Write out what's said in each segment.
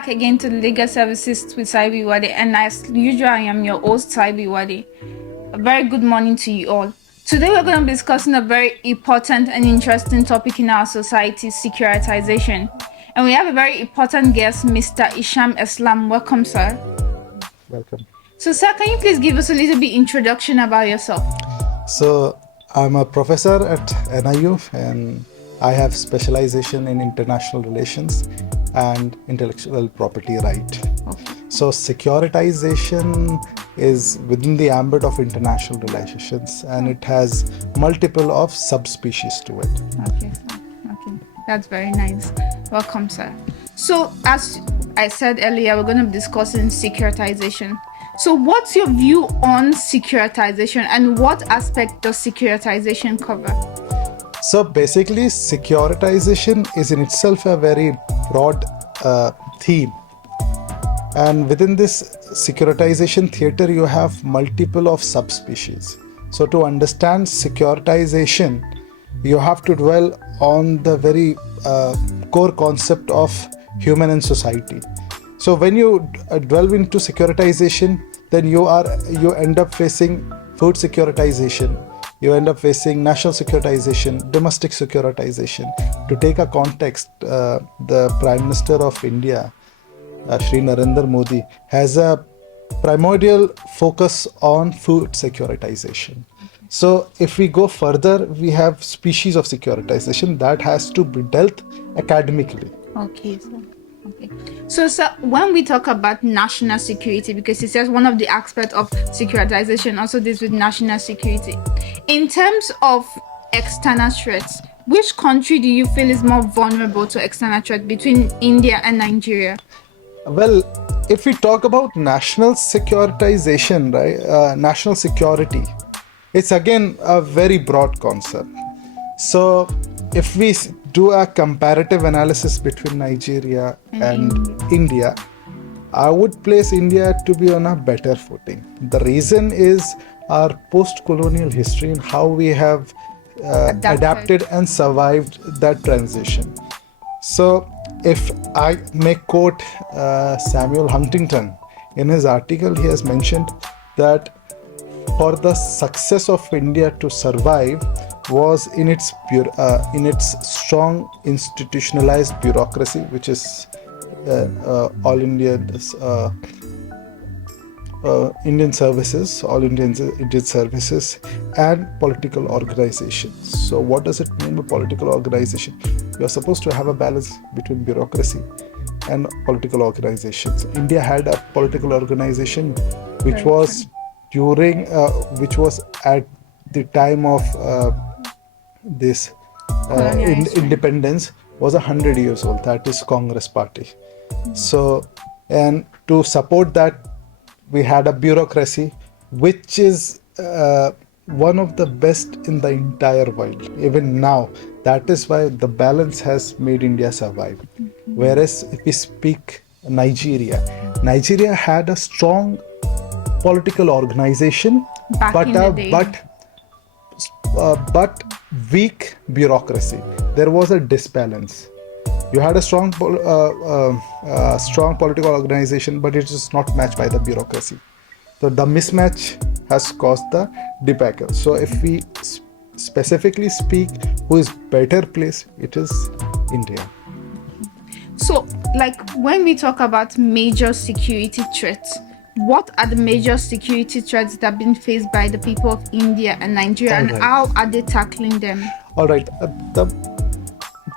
back again to Legal Services with SAIBU Ewade, and as usual, I am your host, SAIBU Ewade. A very good morning to you all. Today, we're going to be discussing a very important and interesting topic in our society, securitization. And we have a very important guest, Mr. Hisham Eslam. Welcome, sir. Welcome. So, sir, can you please give us a little bit introduction about yourself? So, I'm a professor at NIU and I have specialization in international relations and intellectual property right. Okay. So, securitization is within the ambit of international relations and it has multiple of subspecies to it. Okay, sir. Okay, that's very nice. Welcome, sir. So, as I said earlier, we're going to be discussing securitization. So, what's your view on securitization and what aspect does securitization cover? So, basically, securitization is in itself a very broad theme. And within this securitization theater, you have multiple of subspecies. So to understand securitization, you have to dwell on the very core concept of human and society. So when you delve into securitization, then you end up facing food securitization. You end up facing national securitization, domestic securitization. To take a context, the Prime Minister of India, Shri Narendra Modi, has a primordial focus on food securitization. So if we go further, we have species of securitization that has to be dealt academically. Okay, sir. Okay. So, sir, when we talk about national security, because it says one of the aspects of securitization also deals with national security. In terms of external threats, which country do you feel is more vulnerable to external threat between India and Nigeria? Well, if we talk about national securitization, right, national security, it's again a very broad concept. So if we do a comparative analysis between Nigeria and India, I would place India to be on a better footing. The reason is our post-colonial history and how we have adapted and survived that transition. So if I may quote Samuel Huntington, in his article he has mentioned that for the success of India to survive was in its strong institutionalized bureaucracy, which is all Indian services, all Indian services, and political organizations. So what does it mean by political organization? You are supposed to have a balance between bureaucracy and political organizations. India had a political organization which was at the time of this independence was 100 years old. That is Congress Party. So, and to support that, we had a bureaucracy which is one of the best in the entire world. Even now, that is why the balance has made India survive. Whereas if we speak Nigeria had a strong political organization, but weak bureaucracy. There was a disbalance. You had a strong political organization, but it is not matched by the bureaucracy. So the mismatch has caused the debacle. So if we specifically speak who is better placed, it is India. So, like when we talk about major security threats, what are the major security threats that have been faced by the people of India and Nigeria, and how are they tackling them? All right.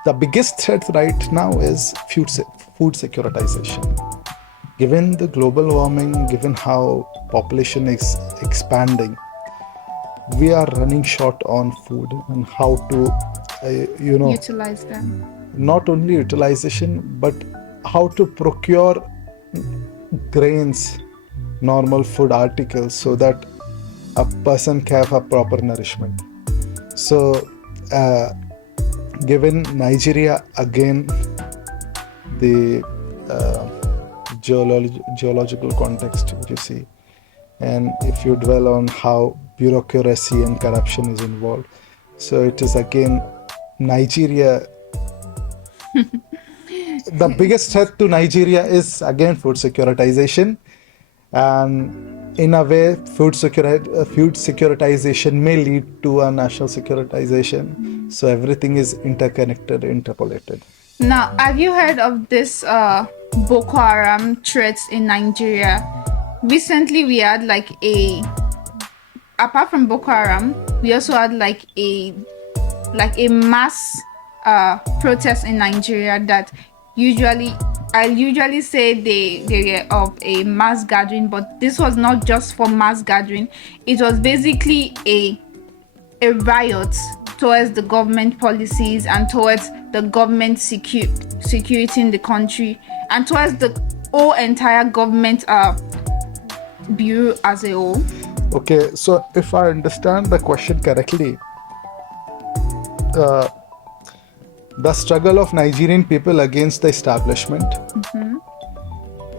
The biggest threat right now is food securitization. Given the global warming, given how population is expanding, we are running short on food and how to, utilize them. Not only utilization, but how to procure grains, normal food articles, so that a person can have a proper nourishment. So, given Nigeria, again, the geological context, if you see, and if you dwell on how bureaucracy and corruption is involved, so it is again Nigeria the biggest threat to Nigeria is again food securitization, and in a way, food securitization may lead to a national securitization. So everything is interconnected, interpolated. Now, have you heard of this Boko Haram threats in Nigeria? Recently, we had like apart from Boko Haram, we also had like a mass protest in Nigeria that I usually say they were of a mass gathering, but this was not just for mass gathering. It was basically a riot towards the government policies and towards the government security in the country and towards the whole entire government bureau as a whole. Okay, so if I understand the question correctly, the struggle of Nigerian people against the establishment,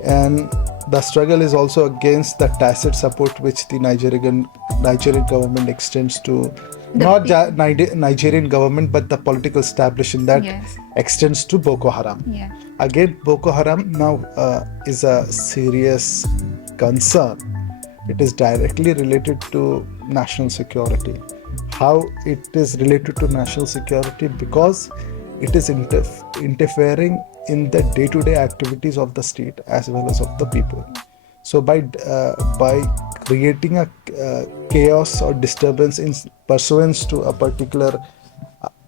and the struggle is also against the tacit support which the Nigerian government extends to Nigerian government, but the political establishment that extends to Boko Haram. Yeah. Again, Boko Haram now is a serious concern. It is directly related to national security. How it is related to national security? Because it is interfering in the day-to-day activities of the state as well as of the people. So by creating a chaos or disturbance in pursuance to a particular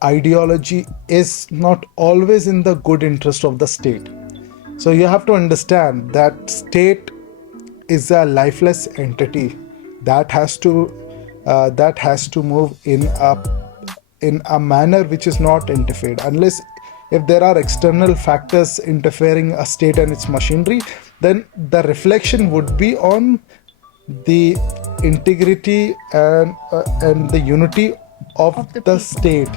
ideology is not always in the good interest of the state. So you have to understand that state is a lifeless entity that has to move in a manner which is not interfered. Unless if there are external factors interfering a state and its machinery, then the reflection would be on the integrity and the unity of the state,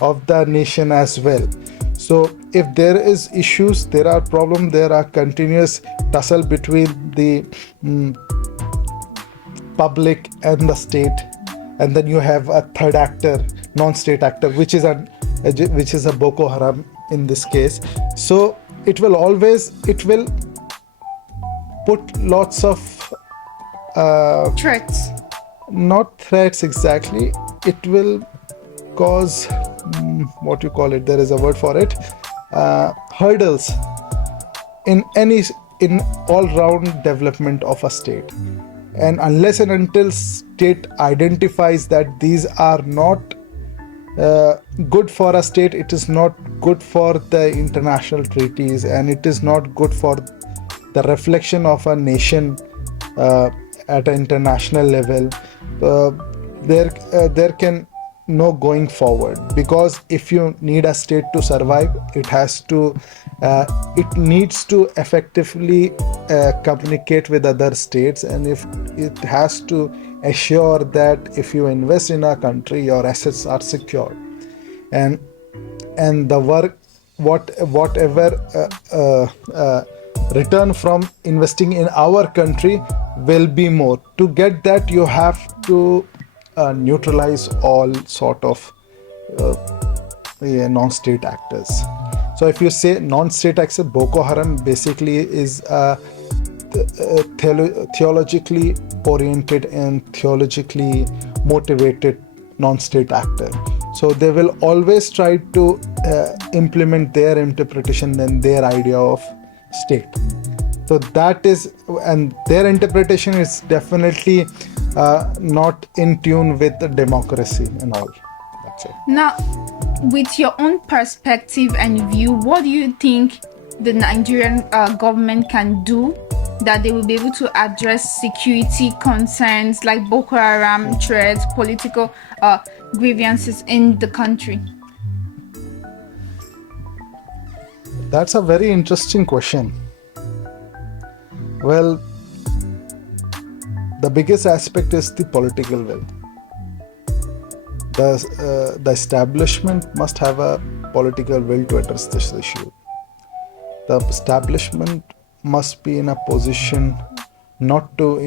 of the nation as well. So if there is issues, there are problems, there are continuous tussle between the public and the state, and then you have a third actor, non-state actor, which is a Boko Haram in this case. So it will put lots of threats. Not threats exactly. It will cause what you call it. There is a word for it. Hurdles in all-round development of a state. And unless and until state identifies that these are not good for a state, it is not good for the international treaties, and it is not good for the reflection of a nation at an international level, there can no going forward. Because if you need a state to survive, it needs to effectively communicate with other states, and if it has to assure that if you invest in a country, your assets are secured, and the work whatever return from investing in our country will be more. To get that, you have to neutralize all sort of non-state actors. So if you say non-state actor, Boko Haram basically is a theologically oriented and theologically motivated non-state actor. So they will always try to implement their interpretation and their idea of state. So that is, and their interpretation is definitely not in tune with the democracy and all. That's it. Now, with your own perspective and view, what do you think the Nigerian government can do that they will be able to address security concerns like Boko Haram threats, political grievances in the country? That's a very interesting question. Well, the biggest aspect is the political will. The establishment must have a political will to address this issue. The establishment must be in a position not to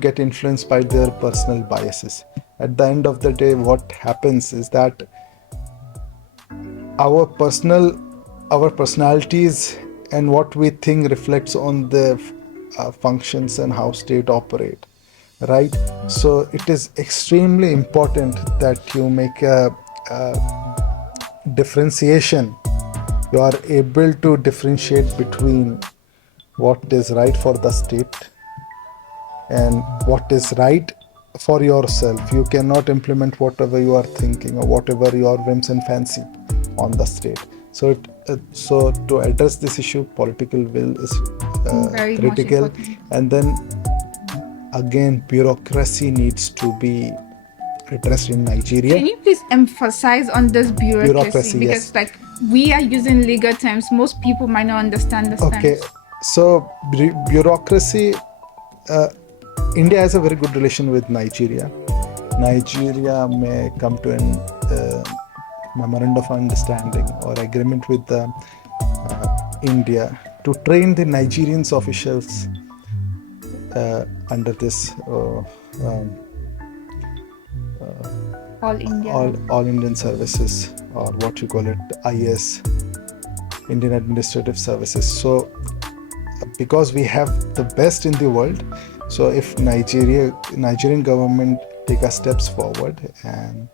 get influenced by their personal biases. At the end of the day, what happens is that our personal our personalities and what we think reflects on the functions and how state operate, right? So it is extremely important that you make a differentiation. You are able to differentiate between what is right for the state and what is right for yourself. You cannot implement whatever you are thinking or whatever your whims and fancy on the state. So to address this issue, political will is Very much critical. important. And then again, bureaucracy needs to be addressed in Nigeria. Can you please emphasize on this bureaucracy? Because Yes. like we are using legal terms, most people might not understand the terms. Okay, so bureaucracy, India has a very good relation with Nigeria. Nigeria may come to an memorandum of understanding or agreement with India to train the Nigerians officials under this All India. all Indian services, or what you call it, IS, Indian Administrative Services. So because we have the best in the world, so if Nigerian government take a steps forward and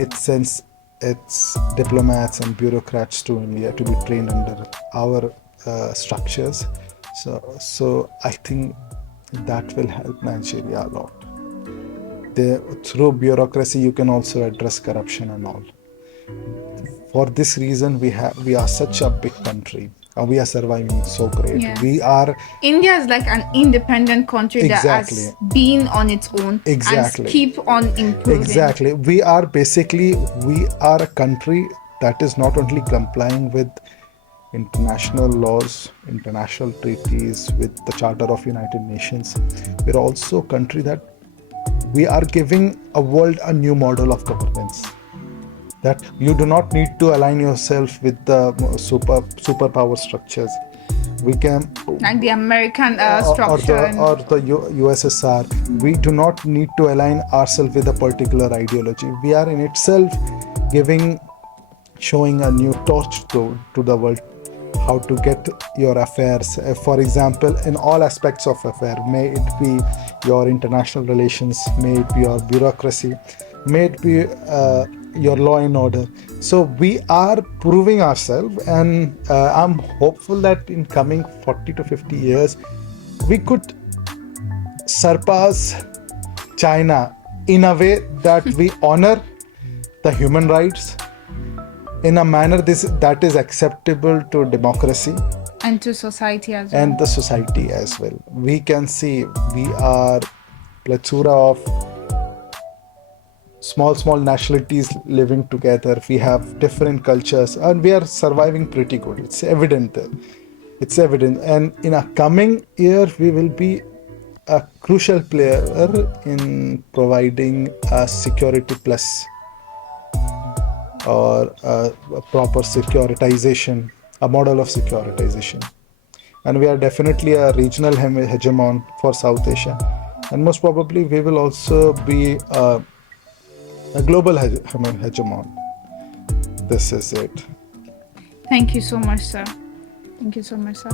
it sends its diplomats and bureaucrats to India to be trained under our structures, so I think that will help Nigeria a lot. Through bureaucracy you can also address corruption and all. For this reason we are such a big country and we are surviving so great. Yeah. We are India is like an independent country Exactly. that has been on its own Exactly. and keep on improving. Exactly. We are a country that is not only complying with international laws, international treaties, with the Charter of United Nations. We're also a country that we are giving a world a new model of governance. That you do not need to align yourself with the superpower structures. We can, like the American structure or the USSR. We do not need to align ourselves with a particular ideology. We are in itself showing a new torch to the world, how to get your affairs. For example, in all aspects of affair, may it be your international relations, may it be your bureaucracy, may it be your law and order. So we are proving ourselves, and I'm hopeful that in coming 40 to 50 years, we could surpass China in a way that we honor the human rights in a manner that is acceptable to democracy and to society as well. and the society as well. We can see we are plethora of small nationalities living together. We have different cultures and we are surviving pretty good. It's evident. And in a coming year we will be a crucial player in providing a security plus or a proper securitization, a model of securitization. And we are definitely a regional hegemon for South Asia, and most probably we will also be a global hegemon. This is it. Thank you so much, sir. Thank you so much, sir.